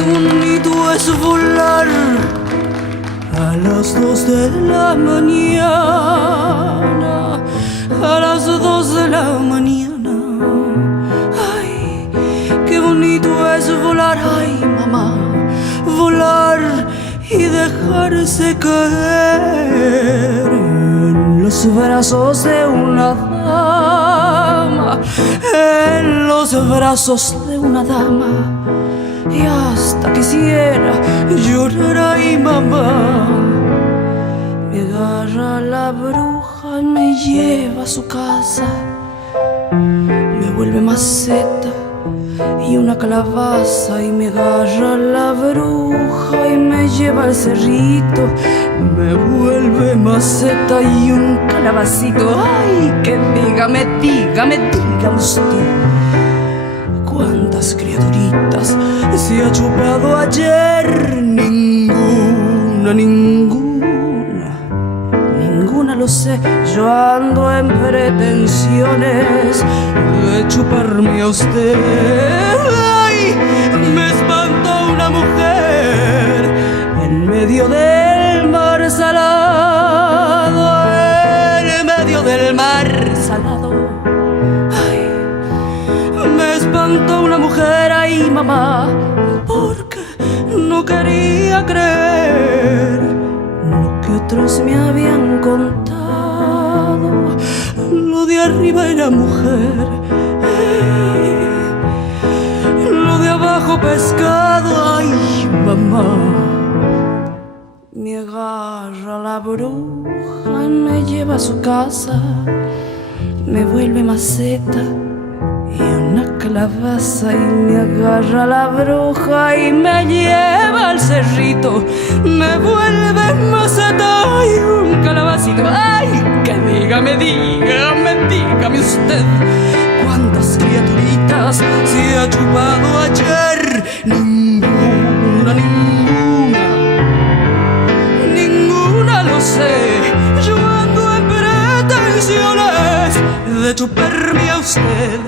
qué bonito es volar a las 2 de la mañana, a las 2 de la mañana. Ay, qué bonito es volar, ay mamá, volar y dejarse caer en los brazos de una dama, en los brazos de una dama. Y hasta quisiera llorar, ay mamá. Me agarra la bruja y me lleva a su casa, me vuelve maceta y una calabaza, y me agarra la bruja y me lleva al cerrito, me vuelve maceta y un calabacito. Ay, que dígame usted, ¿cuántas criaturitas se ha chupado ayer? Ninguna lo sé. Yo ando en pretensiones de chuparme a usted. Ay, me espantó una mujer en medio del mar salado, en medio del mar salado. Ay, me espantó una mujer, ay mamá, porque no quería creer lo que otros me habían contado. Lo de arriba era mujer, lo de abajo pescado, ay mamá. Me agarra la bruja y me lleva a su casa, me vuelve maceta y una calabaza, y me agarra la bruja y me lleva al cerrito, me vuelve maceta y un calabacito. Ay, que dígame usted, ¿cuántas criaturitas se ha chupado ayer? Ninguna lo sé. Yo ando en pretensiones de chuparme a usted.